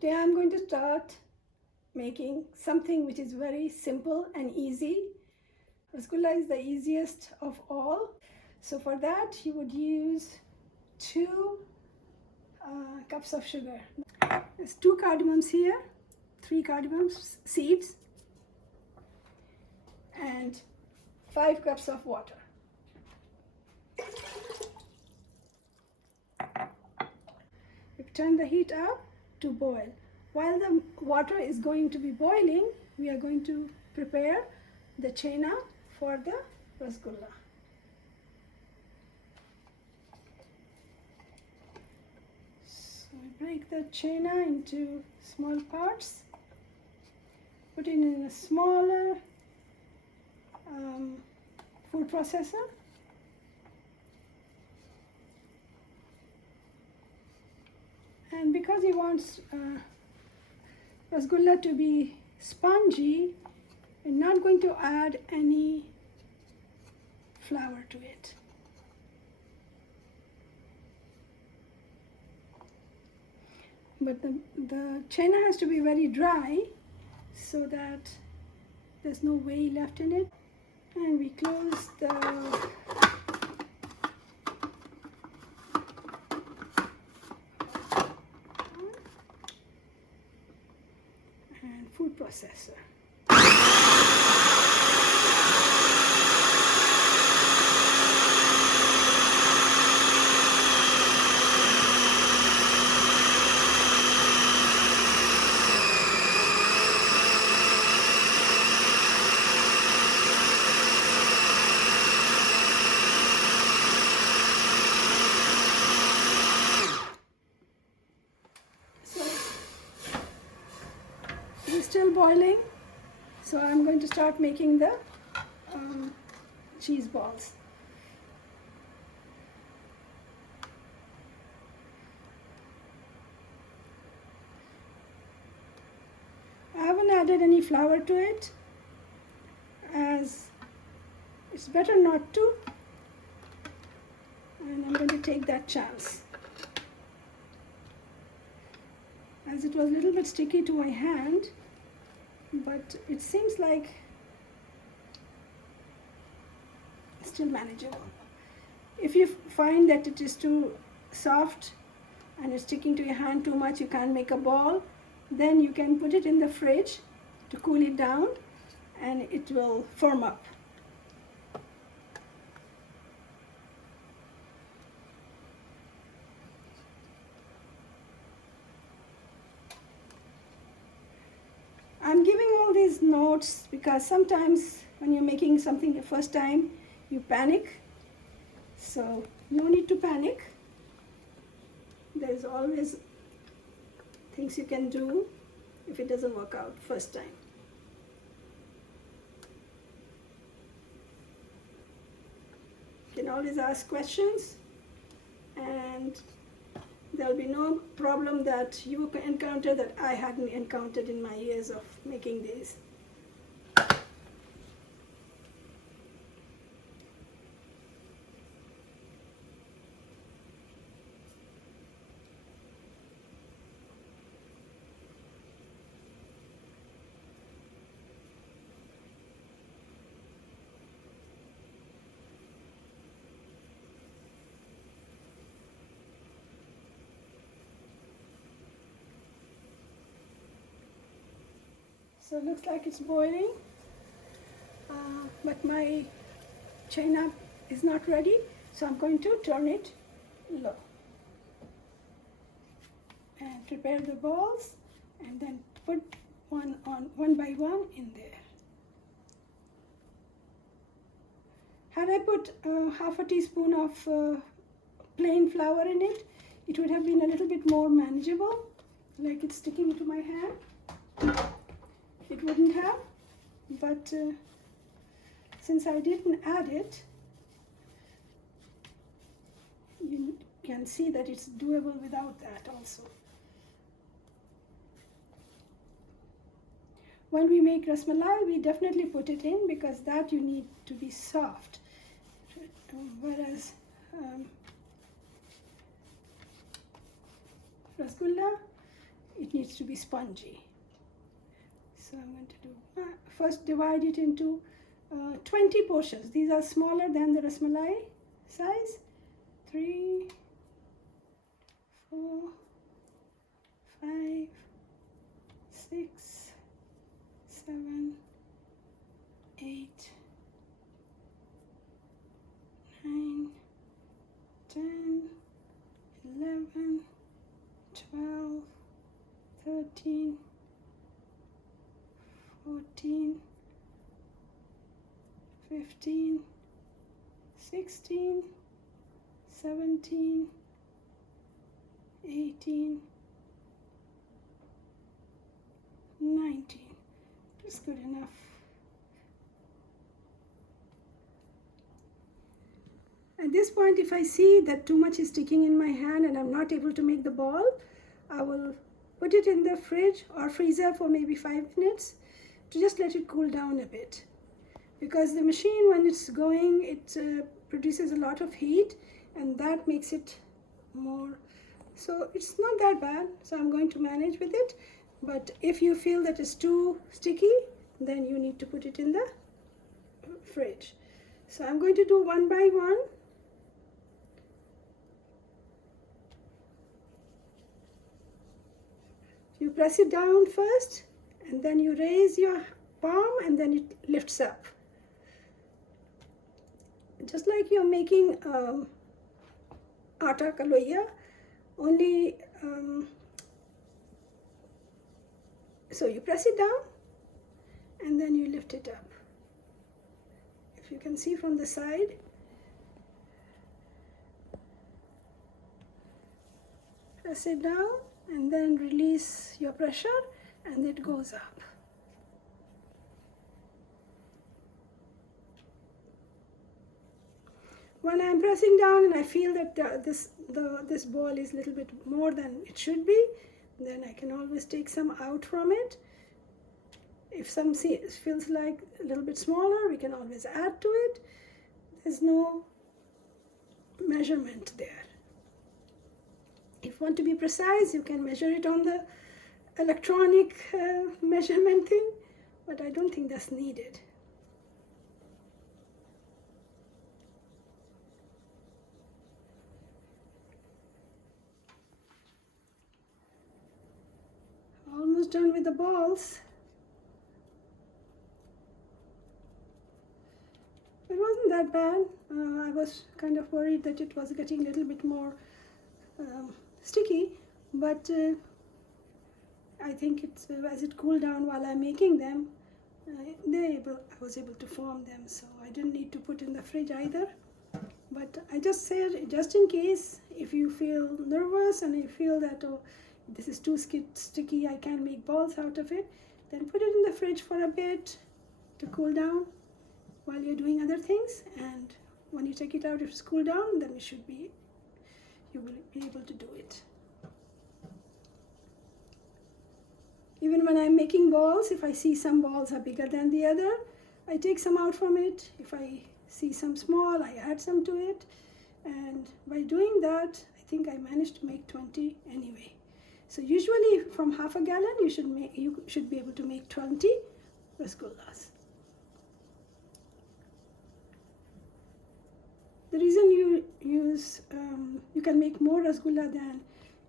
Today I'm going to start making something which is very simple and easy. Rasgulla is the easiest of all. So for that you would use 2 cups of sugar. There's 2 cardamoms here, 3 cardamom seeds, and 5 cups of water. We turn the heat up to boil. While the water is going to be boiling, we are going to prepare the chhena for the rasgulla. So we break the chhena into small parts, put it in a smaller food processor. And because he wants rasgulla to be spongy, we're not going to add any flour to it. But the chhena has to be very dry so that there's no whey left in it. And we close the food processor. It's still boiling, so I'm going to start making the cheese balls. I haven't added any flour to it, as it's better not to, and I'm going to take that chance. As it was a little bit sticky to my hand, but it seems like it's still manageable. If you find that it is too soft and it's sticking to your hand too much, you can't make a ball, then you can put it in the fridge to cool it down and it will firm up. I'm giving all these notes because sometimes when you're making something the first time, you panic. So no need to panic. There's always things you can do if it doesn't work out first time. You can always ask questions, and there'll be no problem that you encounter that I hadn't encountered in my years of making these. So it looks like it's boiling, but my chhena is not ready, so I'm going to turn it low and prepare the balls and then put one by one in there. Had I put half a teaspoon of plain flour in it, it would have been a little bit more manageable, like it's sticking to my hand. It wouldn't have, but since I didn't add it, you can see that it's doable without that also. When we make rasmalai, we definitely put it in because that you need to be soft, whereas rasgulla, it needs to be spongy. So I'm going to do first divide it into 20 portions. These are smaller than the rasmalai size. 3, 4, 5, 6, 7, 8, 9, 10, 11, 12, 13, 14, 15, 16, 17, 18, 19. That's good enough. At this point, if I see that too much is sticking in my hand and I'm not able to make the ball, I will put it in the fridge or freezer for maybe 5 minutes to just let it cool down a bit. Because the machine, when it's going, it produces a lot of heat, and that makes it more. So it's not that bad. So I'm going to manage with it. But if you feel that it's too sticky, then you need to put it in the fridge. So I'm going to do one by one. You press it down first, and then you raise your palm, and then it lifts up. Just like you're making atta kaloya, only so you press it down and then you lift it up. If you can see from the side, press it down and then release your pressure, and it goes up. When I'm pressing down and I feel that this ball is a little bit more than it should be, then I can always take some out from it. If some feels like a little bit smaller, we can always add to it. There's no measurement there. If you want to be precise, you can measure it on the electronic measurement thing, but I don't think that's needed. Almost done with the balls. It wasn't that bad. I was kind of worried that it was getting a little bit more sticky, but I think it's as it cooled down while I'm making them, I was able to form them, so I didn't need to put in the fridge either. But I just said, just in case, if you feel nervous and you feel that, oh, this is too sticky, I can't make balls out of it, then put it in the fridge for a bit to cool down while you're doing other things, and when you take it out, if it's cooled down, then you will be able to do it. Even when I'm making balls, if I see some balls are bigger than the other, I take some out from it. If I see some small, I add some to it, and by doing that, I think I managed to make 20 anyway. So usually from half a gallon, you should be able to make 20 rasgullas. The reason you can make more rasgulla than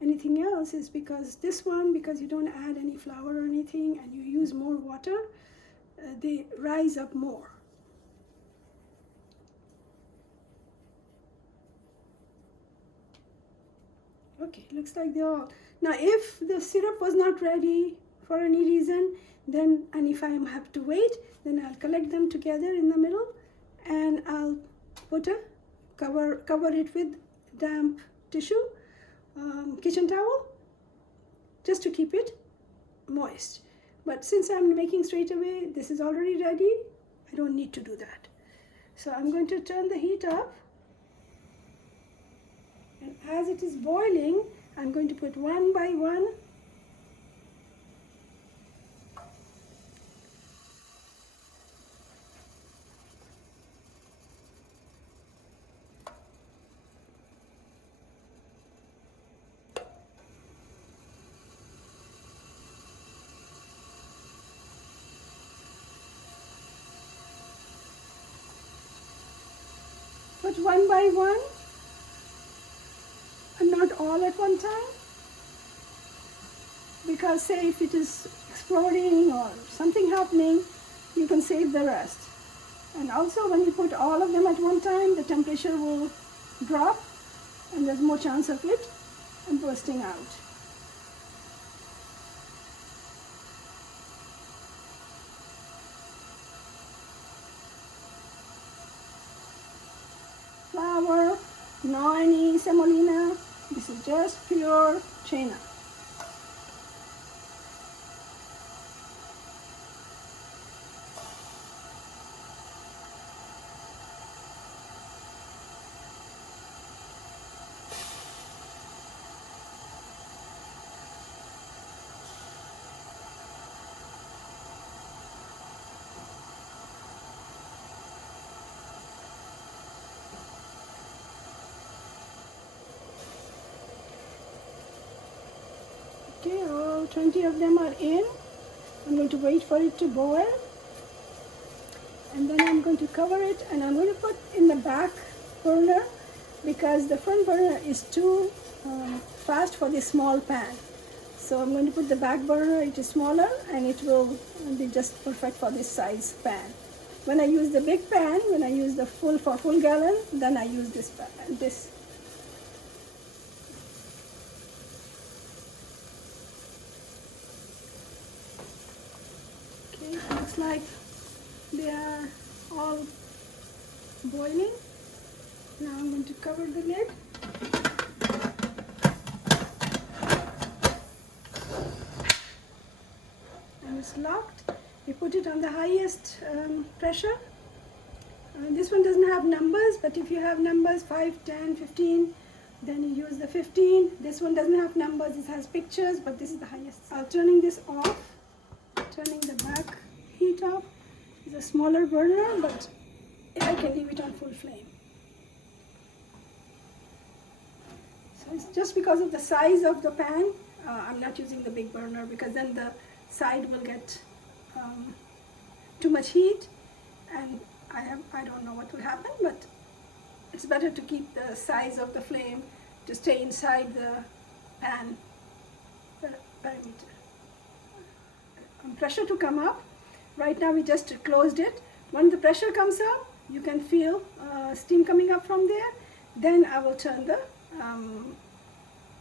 anything else is because because you don't add any flour or anything and you use more water, they rise up more. Okay, looks like they're all. Now if the syrup was not ready for any reason, and if I have to wait, then I'll collect them together in the middle and I'll put cover it with damp tissue, kitchen towel, just to keep it moist. But since I'm making straight away, this is already ready, I don't need to do that. So I'm going to turn the heat up, and as it is boiling, I'm going to put one by one one by one and not all at one time, because say if it is exploding or something happening, you can save the rest. And also when you put all of them at one time, the temperature will drop and there's more chance of it bursting out. Flour, no any semolina, this is just pure Chhena. Okay, all 20 of them are in. I'm going to wait for it to boil. And then I'm going to cover it and I'm going to put in the back burner because the front burner is too fast for this small pan. So I'm going to put the back burner, it is smaller and it will be just perfect for this size pan. When I use the big pan, when I use the full gallon, then I use this pan, this. Looks like they are all boiling. Now I'm going to cover the lid. And it's locked. We put it on the highest pressure. This one doesn't have numbers, but if you have numbers 5, 10, 15, then you use the 15. This one doesn't have numbers, it has pictures, but this is the highest. Turning this off, turning the back heat off. It's a smaller burner, but I can leave it on full flame. So it's just because of the size of the pan, I'm not using the big burner because then the side will get too much heat and I don't know what will happen, but it's better to keep the size of the flame to stay inside the pan perimeter. Pressure to come up. Right now we just closed it. When the pressure comes up, you can feel steam coming up from there. Then I will turn the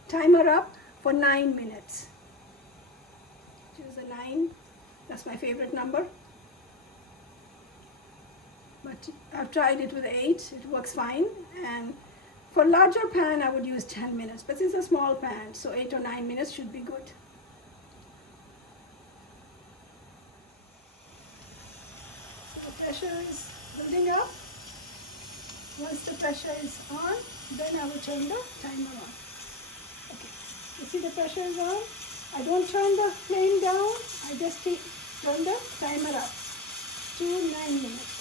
timer up for 9 minutes. Choose a 9. That's my favorite number. But I've tried it with 8. It works fine. And for larger pan, I would use 10 minutes. But it's a small pan, so 8 or 9 minutes should be good. Pressure is building up. Once the pressure is on, then I will turn the timer on. Okay, you see the pressure is on. I don't turn the flame down. I just turn the timer up to 9 minutes.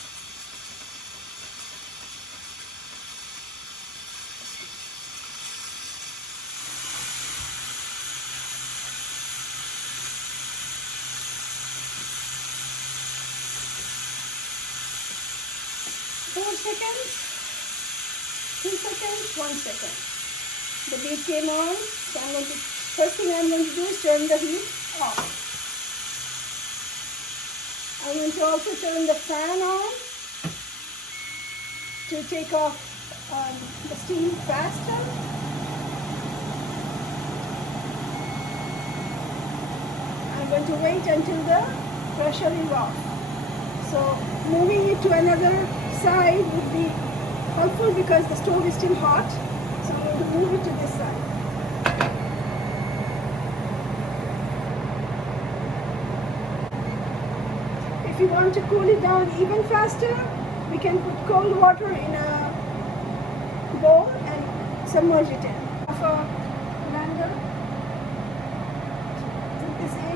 Seconds, 2 seconds, 1 second. The bead came on, so first thing I'm going to do is turn the heat off. I'm going to also turn the fan on to take off the steam faster. I'm going to wait until the pressure is off. So moving it to another side would be helpful because the stove is still hot. So I'm going to move it to this side. If you want to cool it down even faster, we can put cold water in a bowl and submerge it in. Of a blender, put this in.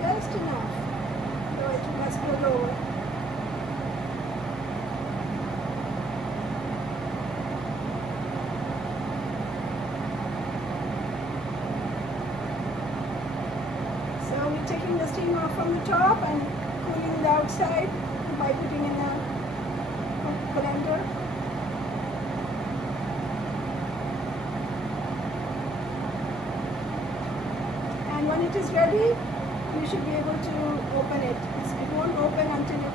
Just enough, though it must go lower. steam off from the top and cooling the outside by putting in a blender. And when it is ready, you should be able to open it. It won't open until the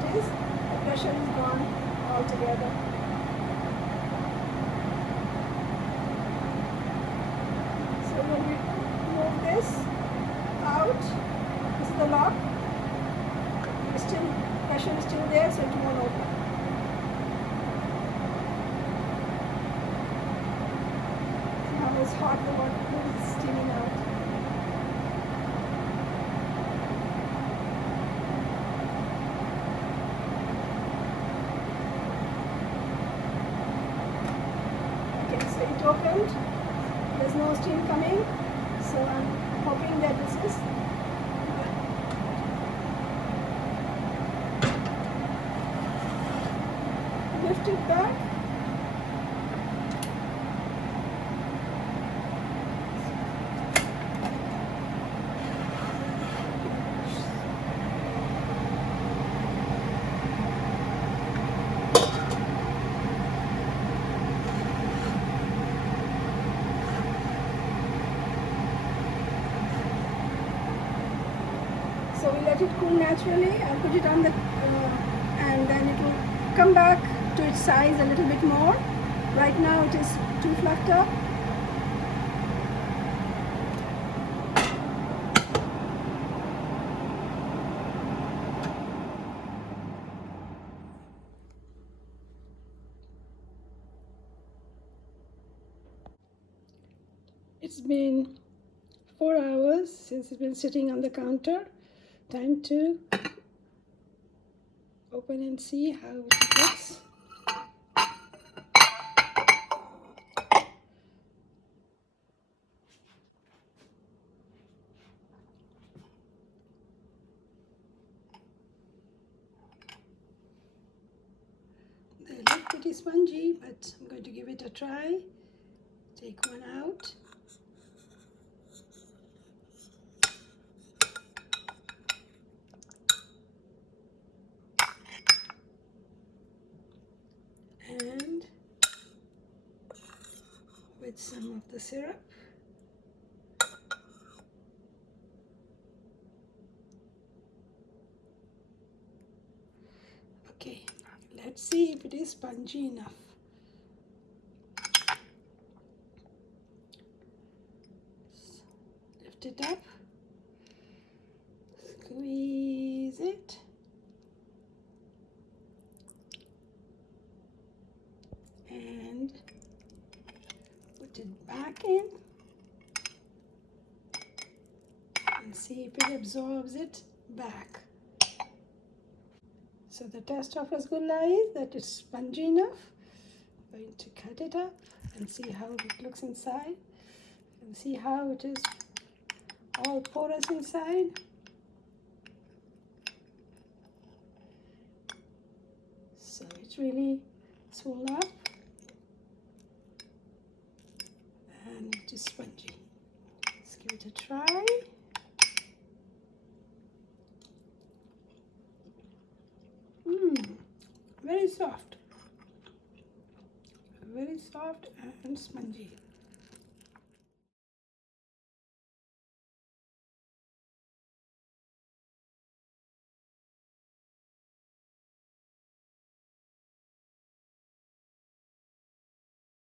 pressure is gone altogether. So when we move this out, this is the lock. Pressure is still there, so it won't open. See how it's hot, the water is steaming out. So it opened, there's no steam coming, so I'm hoping that this is lift it back. So we let it cool naturally. I'll put it on the and then it will come back to its size a little bit more. Right now it is too fluffed up. It's been 4 hours since it's been sitting on the counter. Time to open and see how it looks. They look pretty spongy, but I'm going to give it a try. Take one out. And with some of the syrup. Okay, let's see if it is spongy enough. Lift it up, squeeze it, and put it back in and see if it absorbs it back. So the test of rasgulla is that it's spongy enough. I'm going to cut it up and see how it looks inside. And see how it is all porous inside. So it's really swirled up and it is spongy. Let's give it a try. Very soft and spongy.